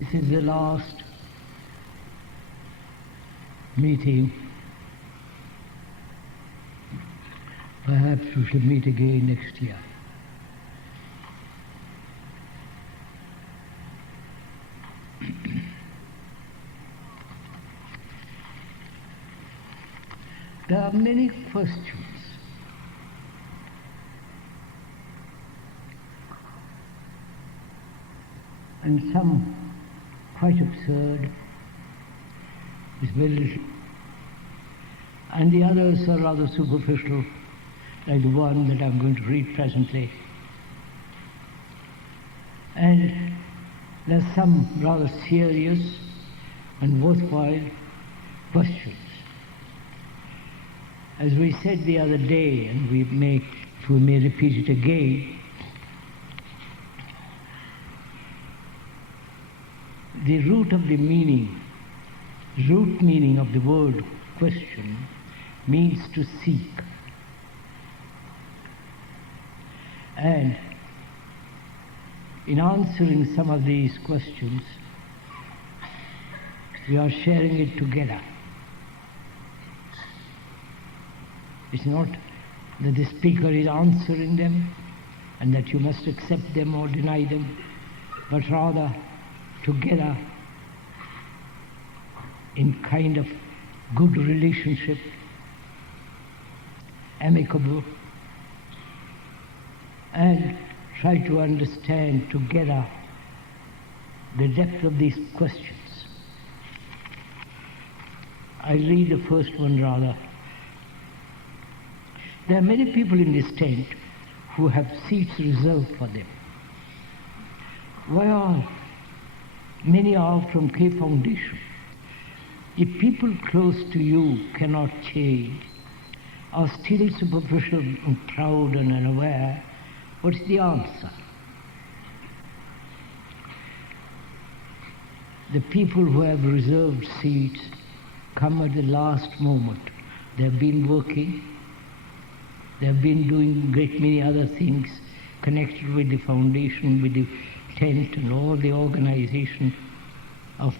This is the last meeting. Perhaps we shall meet again next year. There are many questions. And some quite absurd, as well as, and the others are rather superficial, like the one that I'm going to read presently. And there are some rather serious and worthwhile questions. As we said the other day, and we may repeat it again, the root meaning of the word question means to seek. And in answering some of these questions, we are sharing it together. It's not that the speaker is answering them and that you must accept them or deny them, but rather together in kind of good relationship, amicable, and try to understand together the depth of these questions. I read the first one rather. There are many people in this tent who have seats reserved for them. Many are from K Foundation. If people close to you cannot change, are still superficial and proud and unaware, what's the answer? The people who have reserved seats come at the last moment. They have been working, they have been doing a great many other things connected with the foundation, with the tent and all the organization of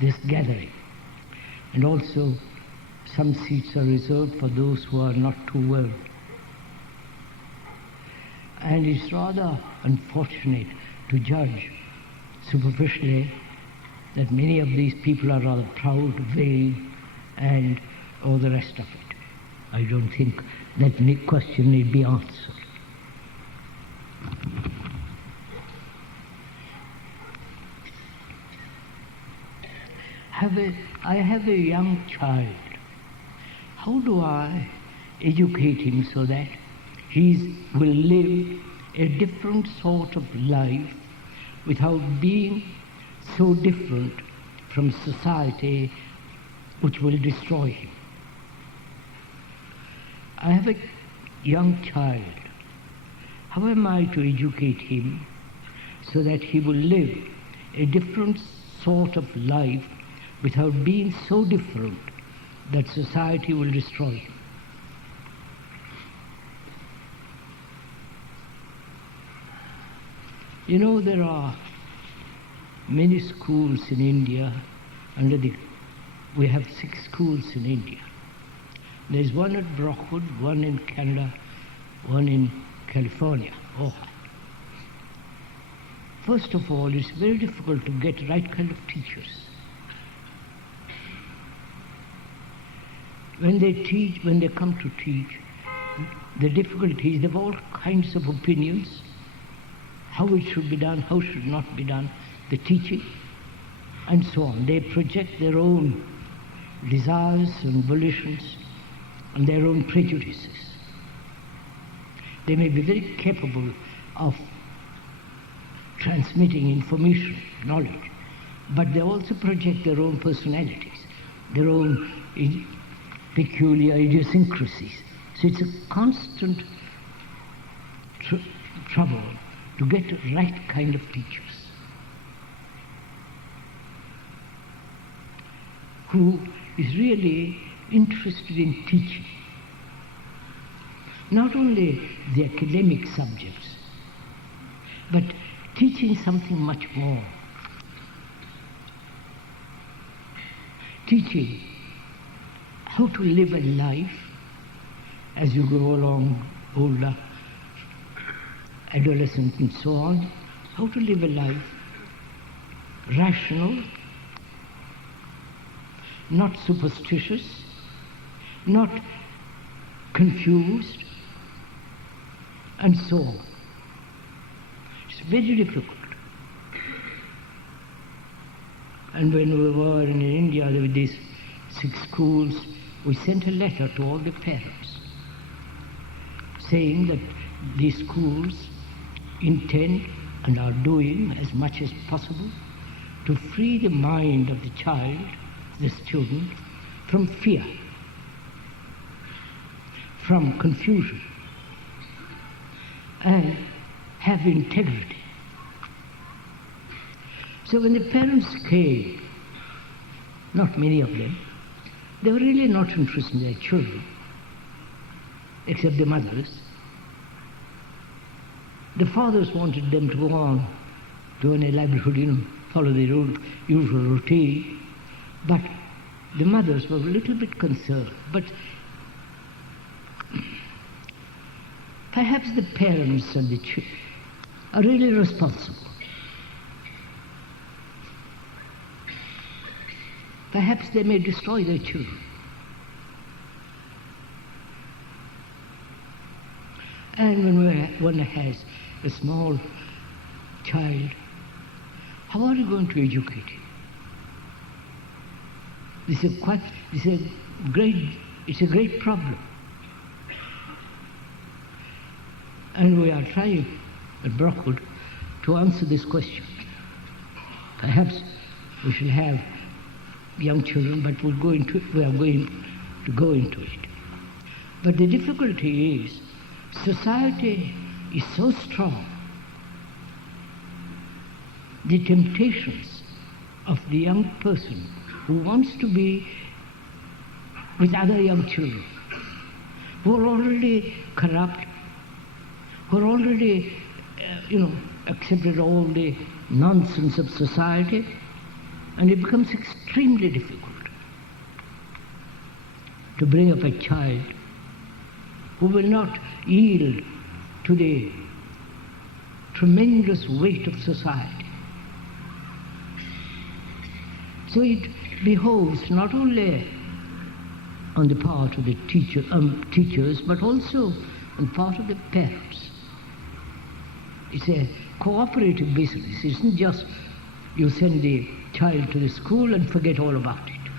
this gathering. And also some seats are reserved for those who are not too well. And it's rather unfortunate to judge superficially that many of these people are rather proud, vain, and all the rest of it. I don't think that question need be answered. I have a young child. How do I educate him so that he will live a different sort of life without being so different from society which will destroy him? I have a young child. How am I to educate him so that he will live a different sort of life without being so different that society will destroy him? You know, there are many schools in India. We have 6 schools in India. There's one at Brockwood, one in Canada, one in California. First of all, it's very difficult to get the right kind of teachers. When they come to teach, the difficulty is they have all kinds of opinions, how it should be done, how should not be done, the teaching, and so on. They project their own desires and volitions and their own prejudices. They may be very capable of transmitting information, knowledge, but they also project their own personalities, their own peculiar idiosyncrasies. So it's a constant trouble to get the right kind of teachers who is really interested in teaching. Not only the academic subjects, but teaching something much more. teaching how to live a life as you go along, older, adolescent and so on, how to live a life rational, not superstitious, not confused, and so on. It's very difficult. And when we were in India with these 6 schools, we sent a letter to all the parents saying that these schools intend and are doing as much as possible to free the mind of the child, the student, from fear, from confusion, and have integrity. So when the parents came, not many of them, they were really not interested in their children, except the mothers. The fathers wanted them to go on to an livelihood, follow the usual routine, but the mothers were a little bit concerned. But perhaps the parents and the children are really responsible. Perhaps they may destroy their children. And when one has a small child, how are you going to educate him? It's a great problem. And we are trying at Brockwood to answer this question. Perhaps we shall have young children, but we are going to go into it. But the difficulty is, society is so strong. The temptations of the young person who wants to be with other young children, who are already corrupt, who are already, accepted all the nonsense of society, and it becomes extremely difficult to bring up a child who will not yield to the tremendous weight of society. So it behoves not only on the part of the teachers, but also on the part of the parents. It's a cooperative business. It isn't just you send the child to the school and forget all about it.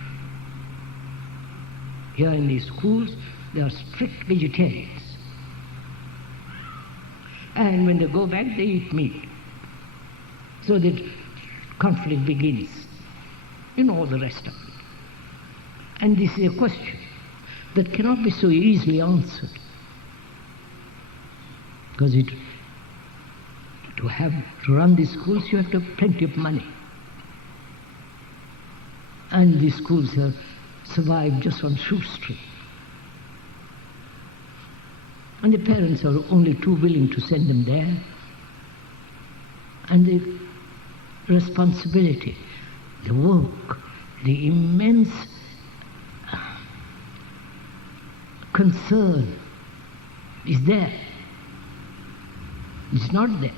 Here in these schools, they are strict vegetarians. And when they go back, they eat meat. So that conflict begins. All the rest of it. And this is a question that cannot be so easily answered. Because to run these schools, you have to have plenty of money. And these schools have survived just on shoestring. And the parents are only too willing to send them there. And the responsibility, the work, the immense concern is there. It's not there.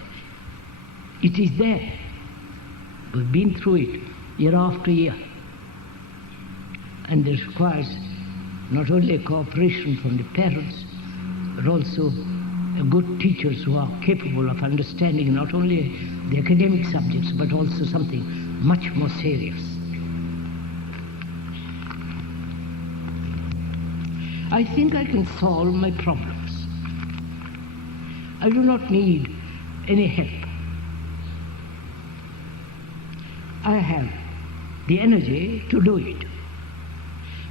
It is there. We've been through it year after year. And it requires not only cooperation from the parents, but also good teachers who are capable of understanding not only the academic subjects, but also something much more serious. I think I can solve my problems. I do not need any help. I have the energy to do it.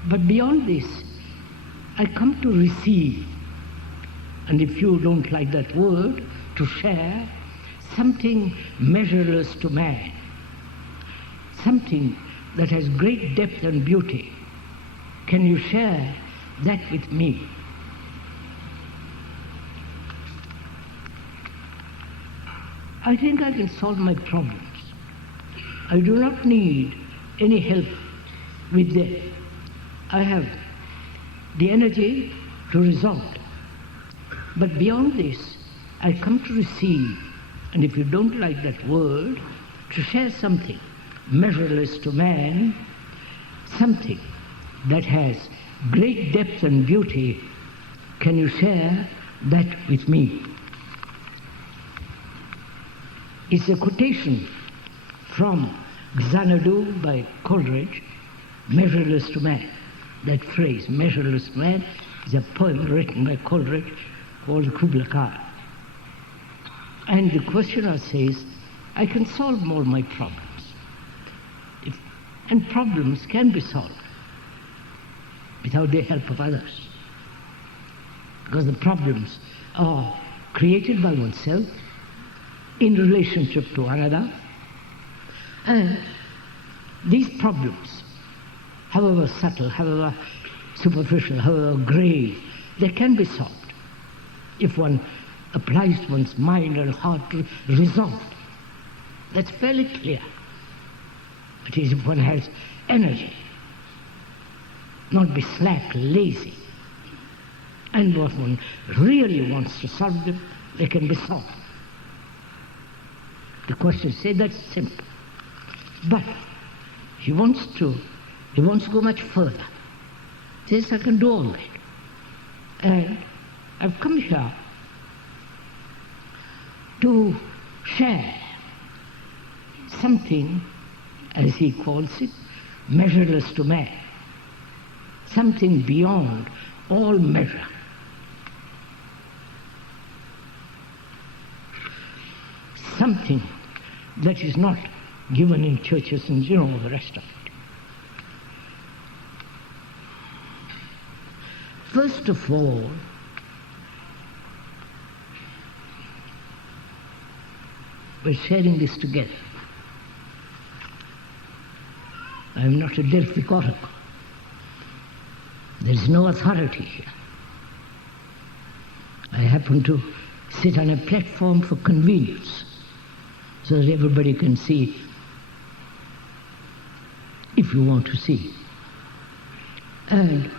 But beyond this, I come to receive, and if you don't like that word, to share something measureless to man, something that has great depth and beauty. Can you share that with me? I think I can solve my problems. I do not need any help I have the energy to resolve. But beyond this, I come to receive, and if you don't like that word, to share something measureless to man, something that has great depth and beauty. Can you share that with me? It's a quotation from Xanadu by Coleridge, measureless to man. That phrase, measureless to man, is a poem written by Coleridge called Kubla Khan. And the questioner says, I can solve all my problems. And problems can be solved without the help of others. Because the problems are created by oneself in relationship to another. And these problems, however subtle, however superficial, however grave, they can be solved if one applies one's mind and heart to resolve. That's fairly clear. It is if one has energy, not be slack, lazy, and what one really wants to solve them, they can be solved. The question says that's simple. But he wants to go much further. He says, I can do all that. And I've come here to share something, as he calls it, measureless to man, something beyond all measure. Something that is not given in churches and the rest of it. First of all, we're sharing this together. I am not a Delphic oracle. There is no authority here. I happen to sit on a platform for convenience, so that everybody can see if you want to see. And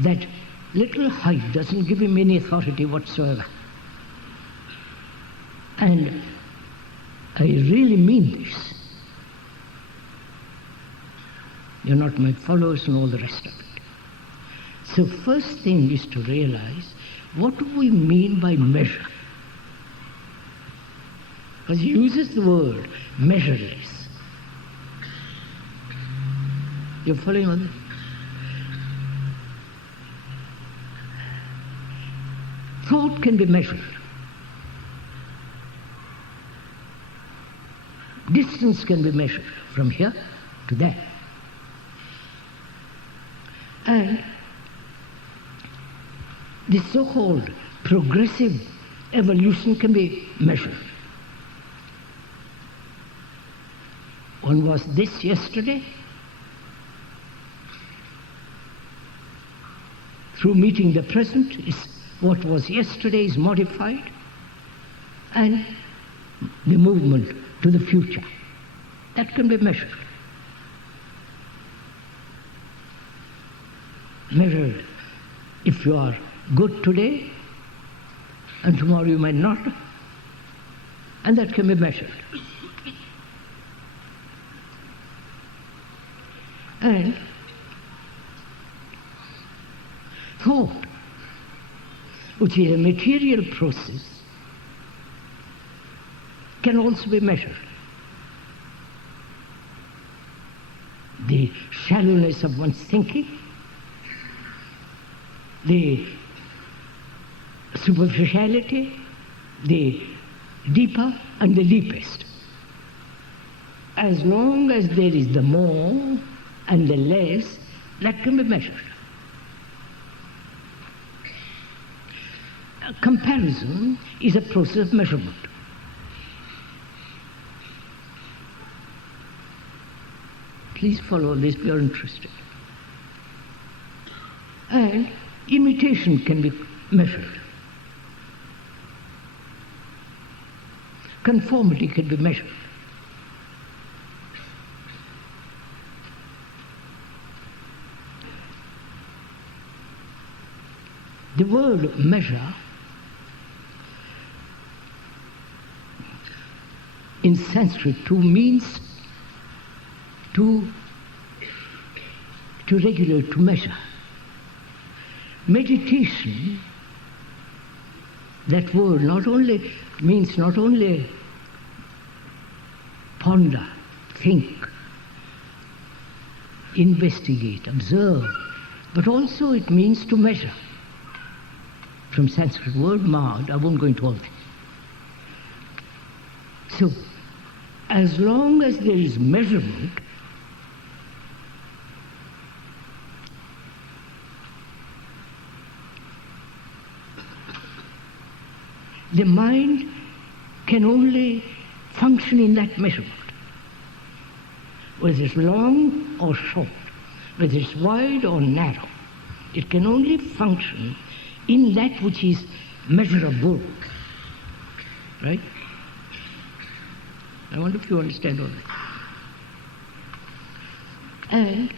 that little height doesn't give him any authority whatsoever. And I really mean this. You're not my followers and all the rest of it. So first thing is to realize, what do we mean by measure? Because he uses the word measureless. You're following on this? Thought can be measured. Distance can be measured from here to there. And the so-called progressive evolution can be measured. One was this yesterday. Through meeting the present, is what was yesterday is modified, and the movement to the future. That can be measured. Measured. If you are good today, and tomorrow you might not, and that can be measured. And thought, which is a material process, can also be measured. The shallowness of one's thinking, the superficiality, the deeper and the deepest. As long as there is the more and the less, that can be measured. A comparison is a process of measurement. Please follow this if you are interested. And imitation can be measured. Conformity can be measured. The word measure in Sanskrit too means to regulate, to measure. Meditation, that word means not only ponder, think, investigate, observe, but also it means to measure. From Sanskrit word mad, I won't go into all this. So, as long as there is measurement, the mind can only function in that measurement. Whether it's long or short, whether it's wide or narrow, it can only function in that which is measurable. Right? I wonder if you understand all that. And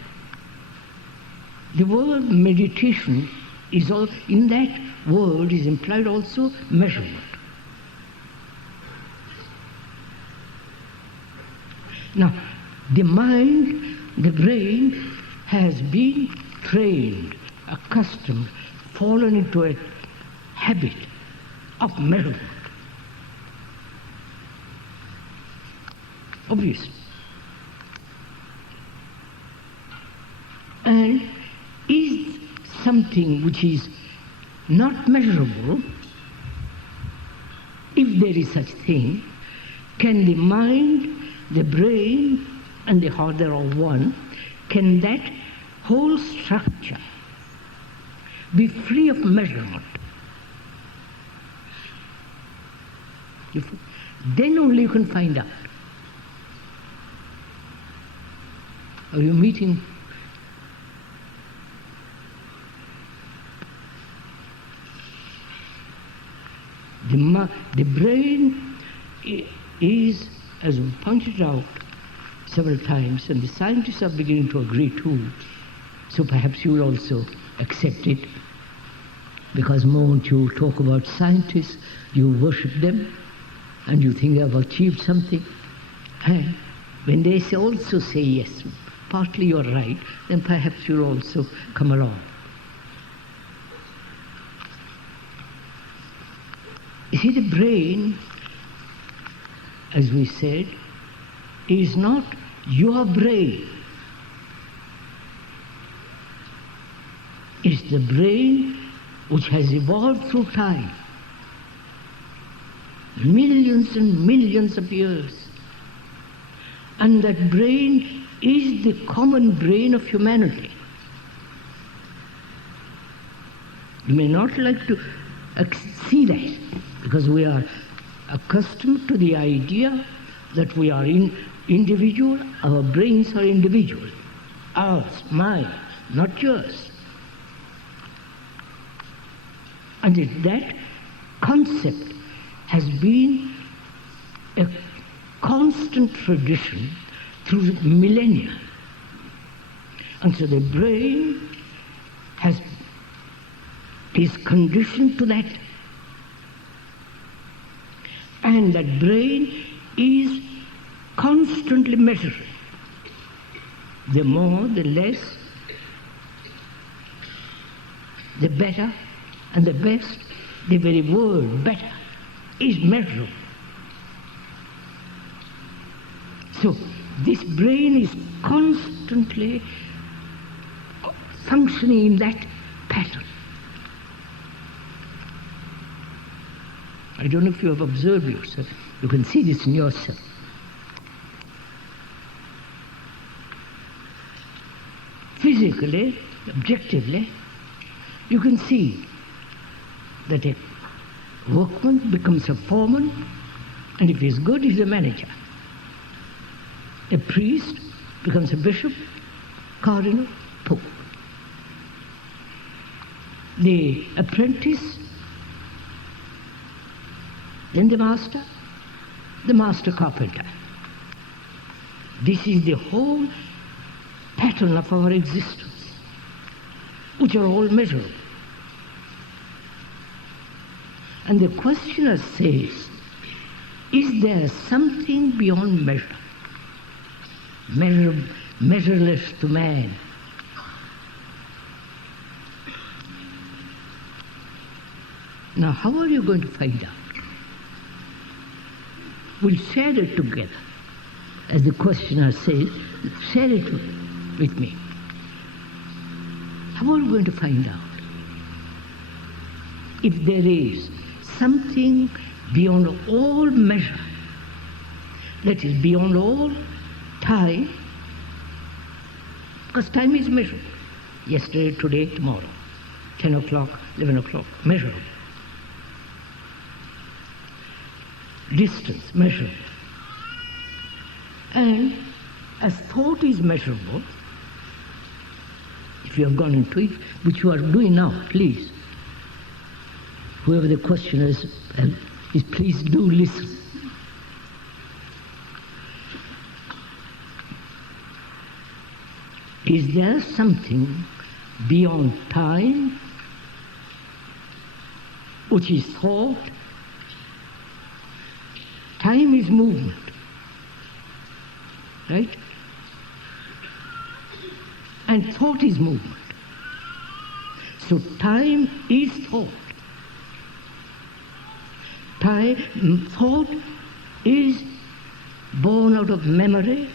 the word meditation is all, in that word is implied also measurement. Now, the mind, the brain has been trained, accustomed, fallen into a habit of measurement. Obviously. And is something which is not measurable, if there is such thing, can the mind, the brain and the heart, they are all one, can that whole structure be free of measurement? Then only you can find out. Are you meeting? The brain is, as we pointed out several times, and the scientists are beginning to agree too, so perhaps you will also accept it, because the moment you talk about scientists, you worship them, and you think they have achieved something. And when they also say yes, partly you're right, then perhaps you'll also come along. You see, the brain, as we said, is not your brain. It's the brain which has evolved through time, millions and millions of years. And that brain is the common brain of humanity. You may not like to see that, because we are accustomed to the idea that we are individual, our brains are individual. Ours, mine, not yours. And that concept has been a constant tradition through millennia. And so the brain is conditioned to that. And that brain is constantly measuring. The more, the less, the better, and the best, the very word better, is measurable. So this brain is constantly functioning in that pattern. I don't know if you have observed yourself. You can see this in yourself. Physically, objectively, you can see that a workman becomes a foreman, and if he's good, he's a manager. A priest becomes a bishop, cardinal, pope. The apprentice, then the master carpenter. This is the whole pattern of our existence, which are all measurable. And the questioner says, is there something beyond measure, measureless to man? Now, how are you going to find out? We'll share it together. As the questioner says, share it with me. How are we going to find out? If there is something beyond all measure, that is beyond all time, because time is measured. Yesterday, today, tomorrow, 10 o'clock, 11 o'clock, measurable. Distance, measurable. And as thought is measurable, if you have gone into it, which you are doing now, please, whoever the questioner is please do listen. Is there something beyond time which is thought? Time is movement, right? And thought is movement. So time is thought. Thought is born out of memory,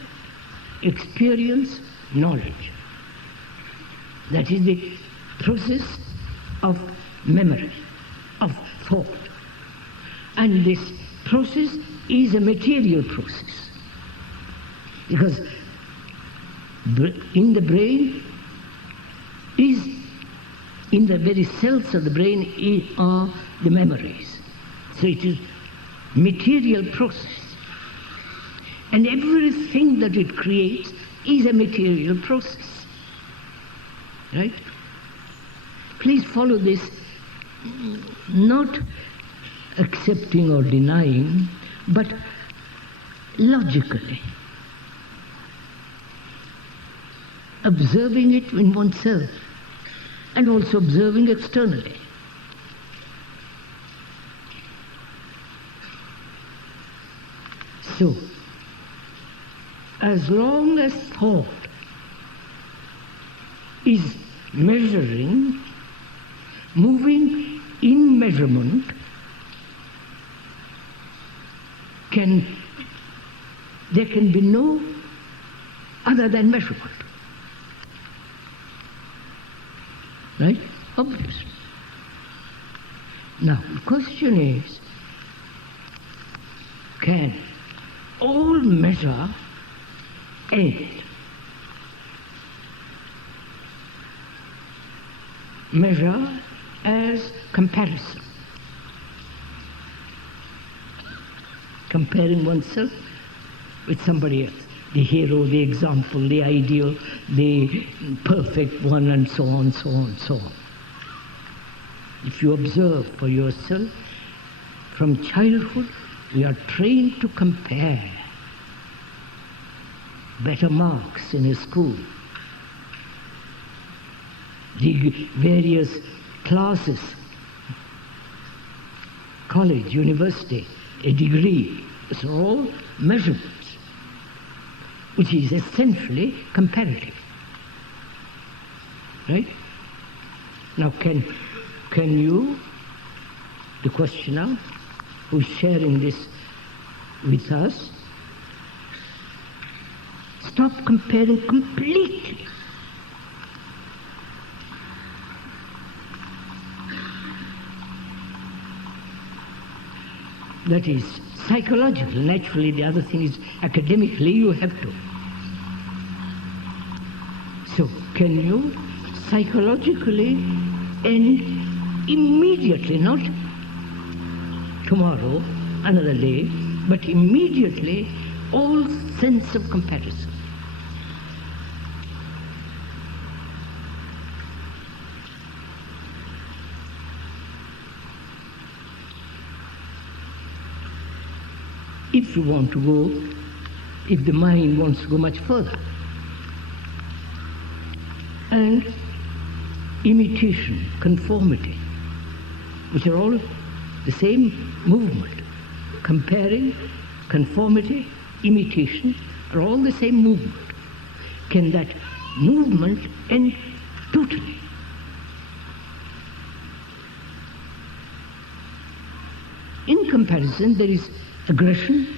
experience, knowledge. That is the process of memory, of thought. And this process is a material process. Because in the brain in the very cells of the brain are the memories. So it is material process. And everything that it creates is a material process. Right? Please follow this, not accepting or denying, but logically. Observing it in oneself and also observing externally. So, as long as thought is measuring, moving in measurement, there can be no other than measurement. Right? Obvious. Now, the question is, can all measure end? Measure as comparison. Comparing oneself with somebody else. The hero, the example, the ideal, the perfect one, and so on, so on, so on. If you observe for yourself, from childhood, we are trained to compare. Better marks in a school. The various classes, college, university, a degree, these are all measurements, which is essentially comparative. Right? Now can you, the questioner who is sharing this with us, stop comparing completely? That is psychological. Naturally, the other thing is academically you have to. So, can you psychologically end immediately, not tomorrow, another day, but immediately all sense of comparison? If you want to go, if the mind wants to go much further. And imitation, conformity, which are all the same movement. Comparing, conformity, imitation are all the same movement. Can that movement end totally? In comparison, there is aggression,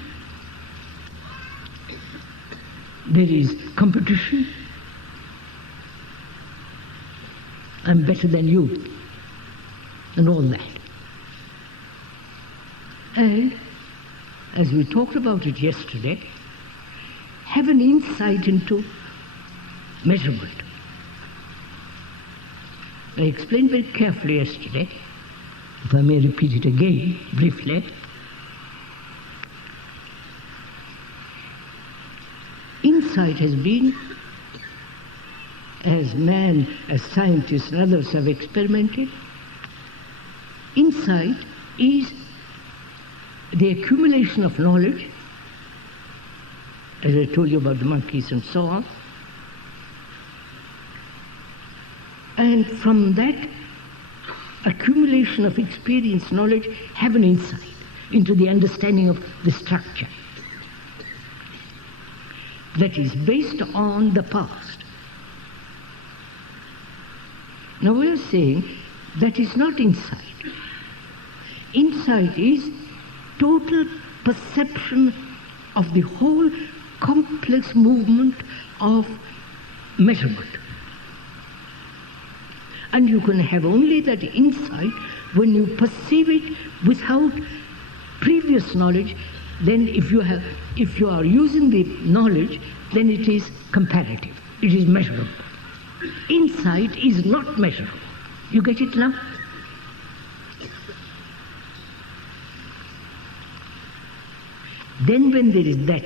there is competition. I'm better than you, and all that. And, as we talked about it yesterday, have an insight into measurement. I explained very carefully yesterday, if I may repeat it again briefly. Insight has been, as man, as scientists and others have experimented, insight is the accumulation of knowledge, as I told you about the monkeys and so on, and from that accumulation of experience, knowledge, have an insight into the understanding of the structure that is based on the past. Now we are saying that is not insight. Insight is total perception of the whole complex movement of measurement. And you can have only that insight when you perceive it without previous knowledge. Then if you are using the knowledge, then it is comparative, it is measurable. Insight is not measurable. You get it now? Then when there is that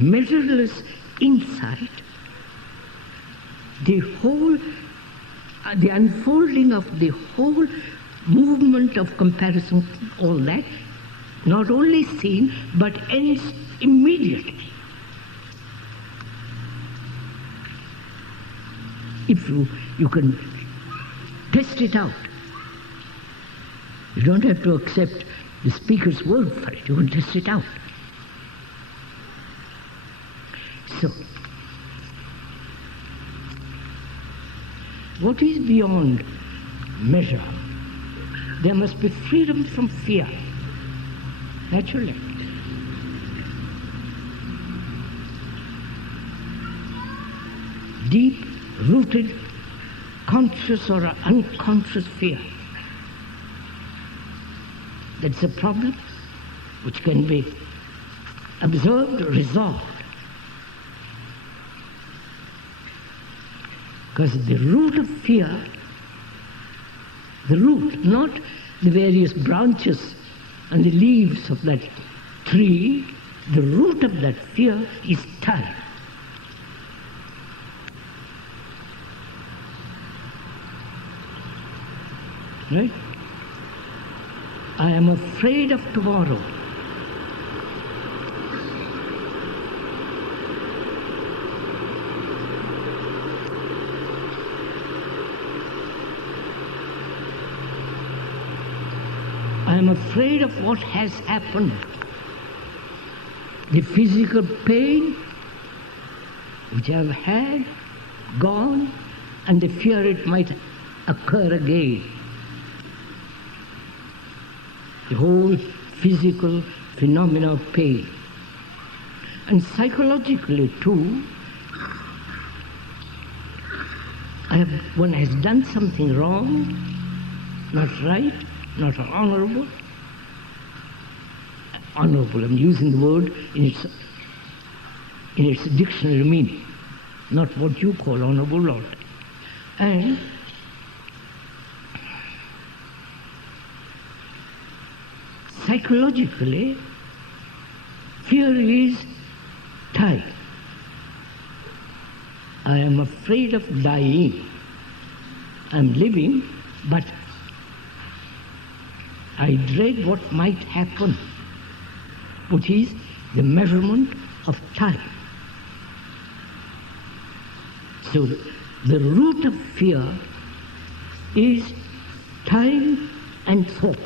measureless insight, the unfolding of the whole movement of comparison, all that, not only seen, but ends immediately. If you can test it out. You don't have to accept the speaker's word for it. You can test it out. So, what is beyond measure? There must be freedom from fear, naturally. Deep-rooted conscious or unconscious fear. That's a problem which can be observed, resolved. Because the root of fear, the root, not the various branches and the leaves of that tree, the root of that fear is time. Right? I am afraid of tomorrow. I am afraid of what has happened. The physical pain which I have had, gone, and the fear it might occur again. The whole physical phenomena of pain. And psychologically too, one has done something wrong, not right, not honorable. Honorable, I'm using the word in its dictionary meaning, not what you call honorable, Lord. And psychologically, fear is time. I am afraid of dying. I'm living, but I dread what might happen, which is the measurement of time. So the root of fear is time and thought.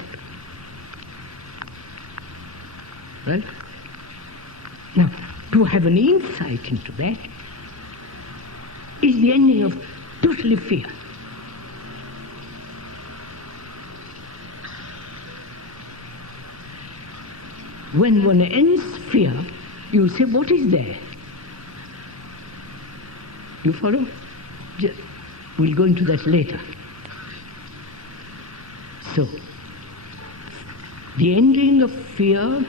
Right? Now, to have an insight into that is the ending of totally fear. When one ends fear, you say, what is there? You follow? We'll go into that later. So, the ending of fear,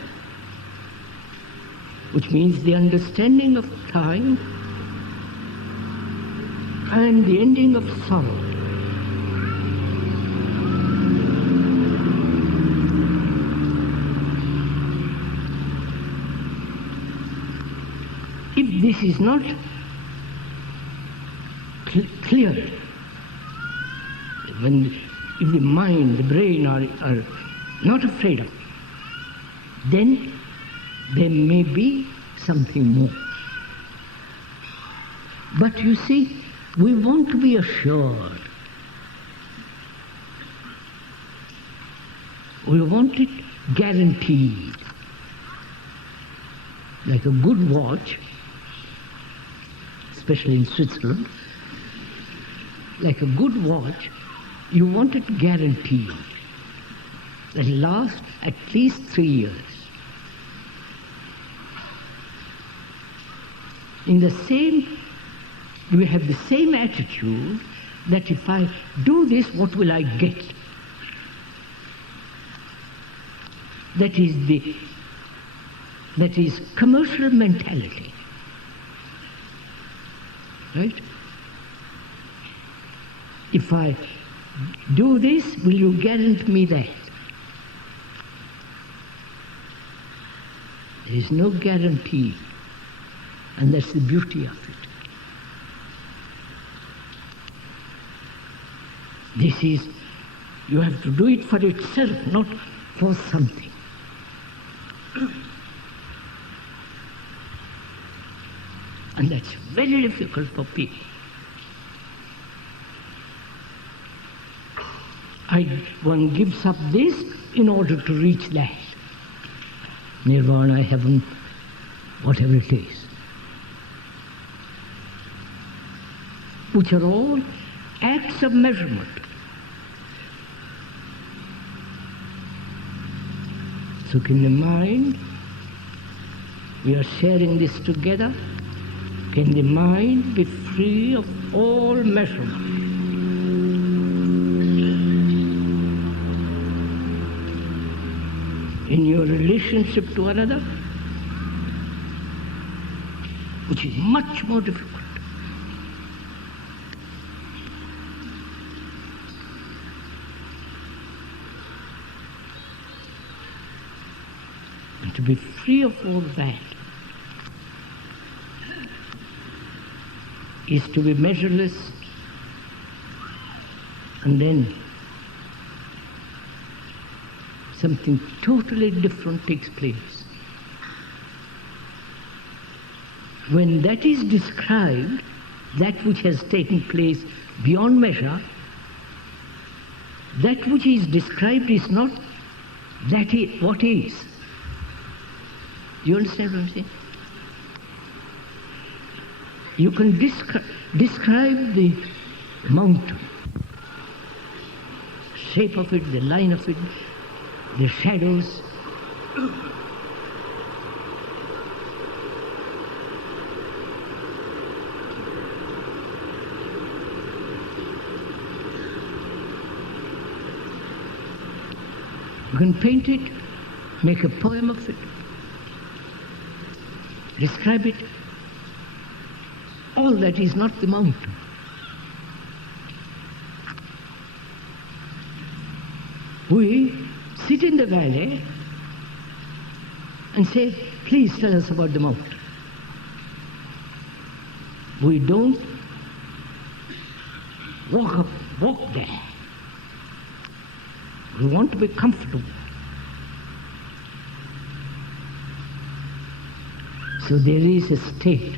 which means the understanding of time, and the ending of sorrow. If this is not clear, if the mind, the brain are not afraid of it, then there may be something more. But you see, we want to be assured. We want it guaranteed. Like a good watch, especially in Switzerland, like a good watch, you want it guaranteed. That will last at least 3 years. In the same, we have the same attitude that if I do this, what will I get? That is commercial mentality. Right? If I do this, will you guarantee me that? There is no guarantee, and that's the beauty of it. This is, you have to do it for itself, not for something. And that's very difficult for people. One gives up this in order to reach that. Nirvana, heaven, whatever it is. Which are all acts of measurement. So in the mind, we are sharing this together. Can the mind be free of all measurement? In your relationship to another, which is much more difficult. And to be free of all that is to be measureless, and then something totally different takes place. When that is described, that which has taken place beyond measure, that which is described is not that is what is. Do you understand what I'm saying? You can describe the mountain, shape of it, the line of it, the shadows. You can paint it, make a poem of it, describe it. All that is not the mountain. We sit in the valley and say, please tell us about the mountain. We don't walk there. We want to be comfortable. So there is a state,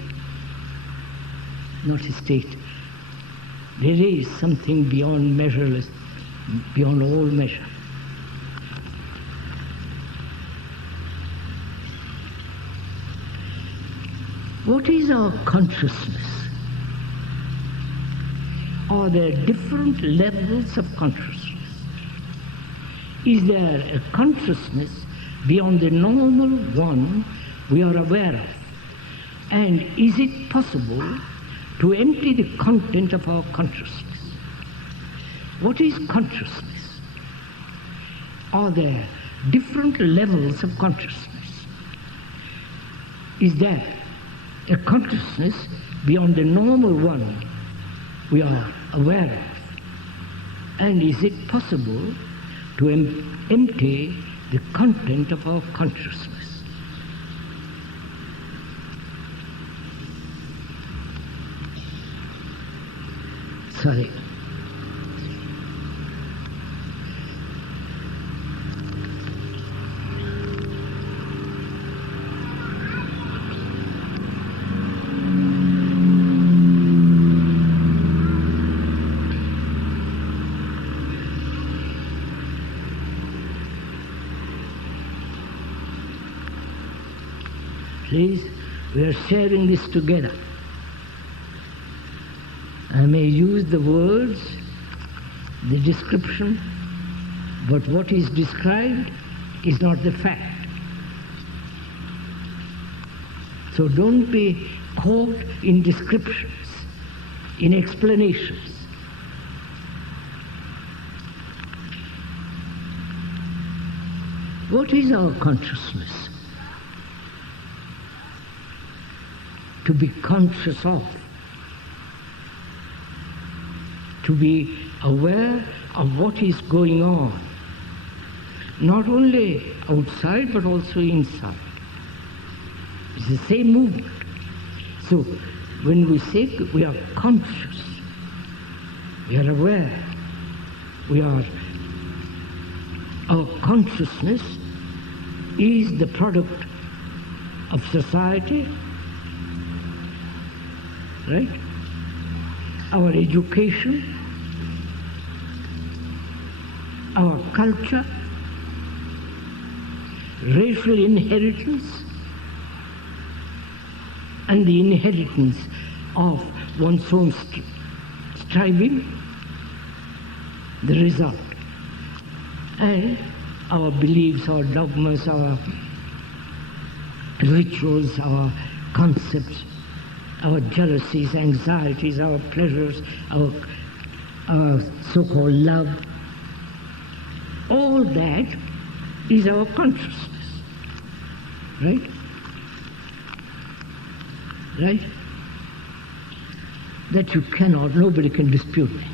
not a state. There is something beyond measureless, beyond all measure. What is our consciousness? Are there different levels of consciousness? Is there a consciousness beyond the normal one we are aware of? And is it possible to empty the content of our consciousness? What is consciousness? Are there different levels of consciousness? Is there a consciousness beyond the normal one we are aware of? And is it possible to empty the content of our consciousness? Sorry. Please, we are sharing this together. I may use the words, the description, but what is described is not the fact. So don't be caught in descriptions, in explanations. What is our consciousness? To be conscious of, to be aware of what is going on, not only outside but also inside. It's the same movement. So when we say we are conscious, we are aware, our consciousness is the product of society, right? Our education, our culture, racial inheritance, and the inheritance of one's own striving, the result. And our beliefs, our dogmas, our rituals, our concepts, our jealousies, anxieties, our pleasures, our so-called love, all that is our consciousness, right? Right? That you cannot, nobody can dispute it.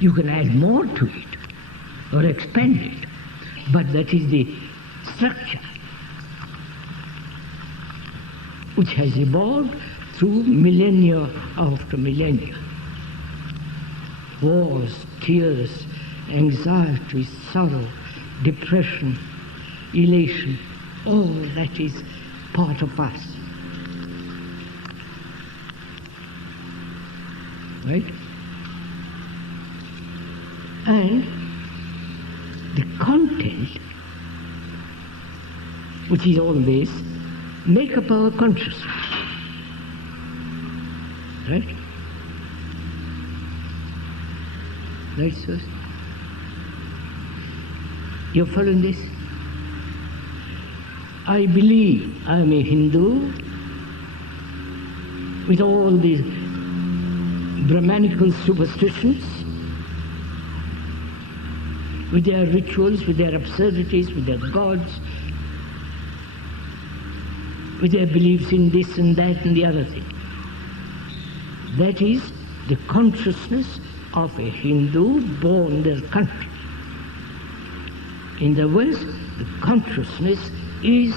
You can add more to it or expand it, but that is the structure which has evolved through millennia after millennia. Wars, tears, anxiety, sorrow, depression, elation, all that is part of us. Right? And the content, which is all this, make up our consciousness. Right? Right, sir? You're following this? I believe I am a Hindu with all these Brahmanical superstitions, with their rituals, with their absurdities, with their gods, with their beliefs in this and that and the other thing. That is the consciousness of a Hindu born in their country. In the West, the consciousness is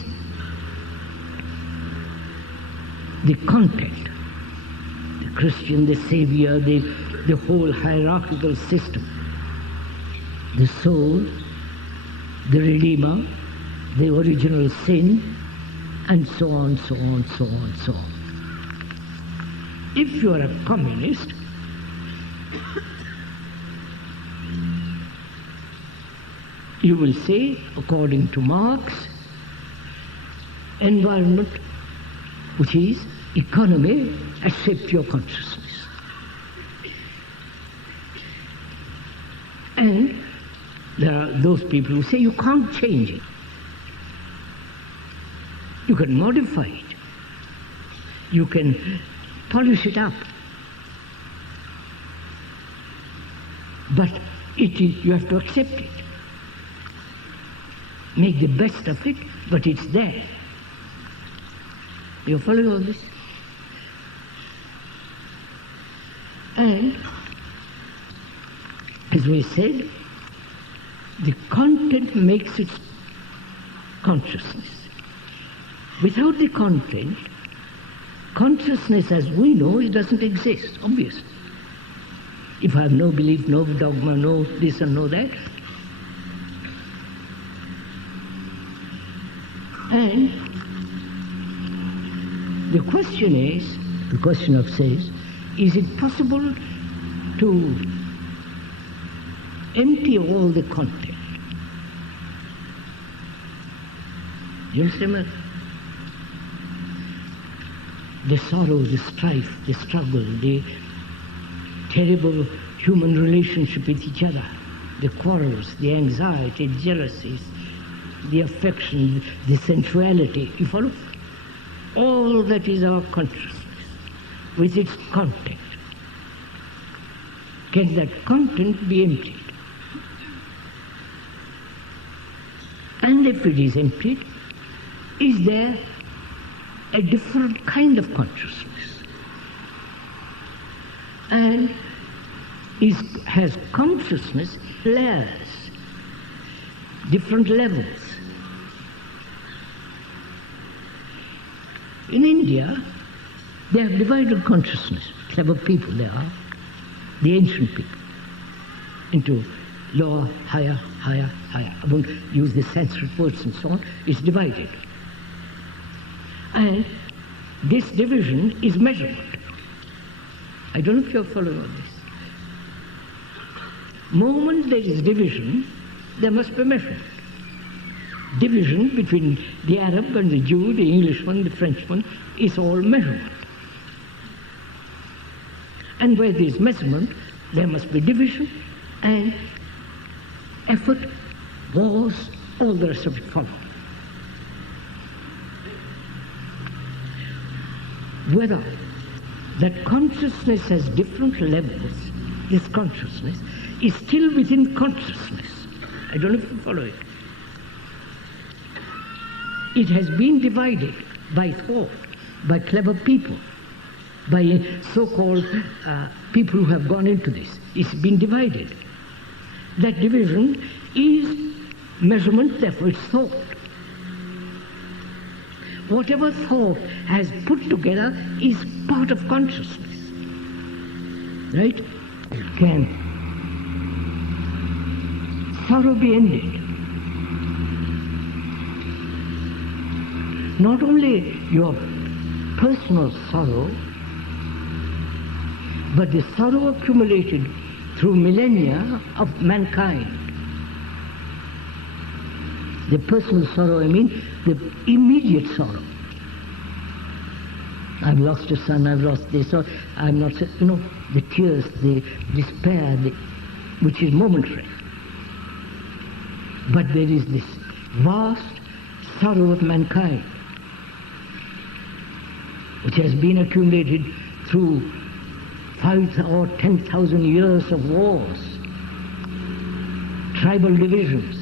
the content. The Christian, the Savior, the whole hierarchical system. The soul, the Redeemer, the original sin, and so on, so on, so on, so on. If you are a communist, you will say, according to Marx, environment, which is economy has shaped your consciousness. And there are those people who say you can't change it. You can modify it. You can polish it up. But you have to accept it. Make the best of it, but it's there. You follow all this? And, as we said, the content makes its consciousness. Without the content, consciousness as we know, it doesn't exist, obviously. If I have no belief, no dogma, no this and no that. And the question of says, is it possible to empty all the content? You understand that? The sorrow, the strife, the struggle, the terrible human relationship with each other, the quarrels, the anxiety, jealousies, the affection, the sensuality, you follow? All that is our consciousness with its content. Can that content be emptied? And if it is emptied, is there a different kind of consciousness? And has consciousness layers, different levels? In India, they have divided consciousness, clever people they are, the ancient people, into lower, higher, higher, higher. I won't use the Sanskrit words and so on. It's divided. And this division is measurement. I don't know if you're following all this. Moment there is division, there must be measurement. Division between the Arab and the Jew, the Englishman, the Frenchman, is all measurement. And where there is measurement, there must be division and effort, wars, all the rest of it follow. Whether that consciousness has different levels, this consciousness is still within consciousness. I don't know if you follow it. It has been divided by thought, by clever people, by so-called people who have gone into this. It's been divided. That division is measurement, therefore it's thought. Whatever thought has put together is part of consciousness. Right? Can sorrow be ended? Not only your personal sorrow, but the sorrow accumulated through millennia of mankind. The personal sorrow, I mean, the immediate sorrow. I've lost a son, I've lost this, or I'm not, the tears, the despair, which is momentary. But there is this vast sorrow of mankind, which has been accumulated through 5,000 or 10,000 years of wars, tribal divisions,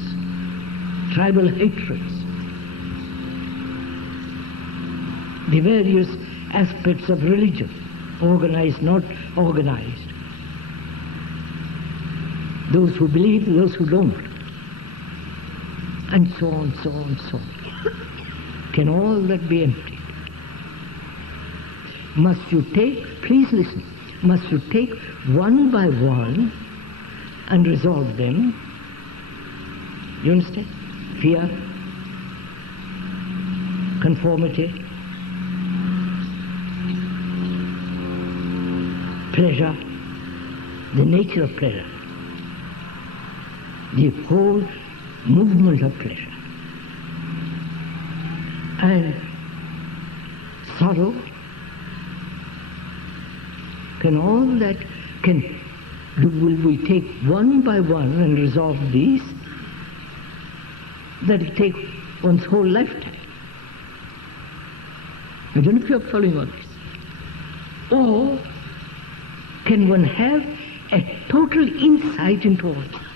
tribal hatreds, the various aspects of religion, organized, not organized, those who believe, those who don't, and so on, so on, so on. Can all that be emptied? Must you take, please listen, must you take one by one and resolve them? You understand? Fear, conformity, pleasure, the nature of pleasure, the whole movement of pleasure, and sorrow, and all that will we take one by one and resolve these? That will take one's whole lifetime. I don't know if you're following all this. Or can one have a total insight into all this?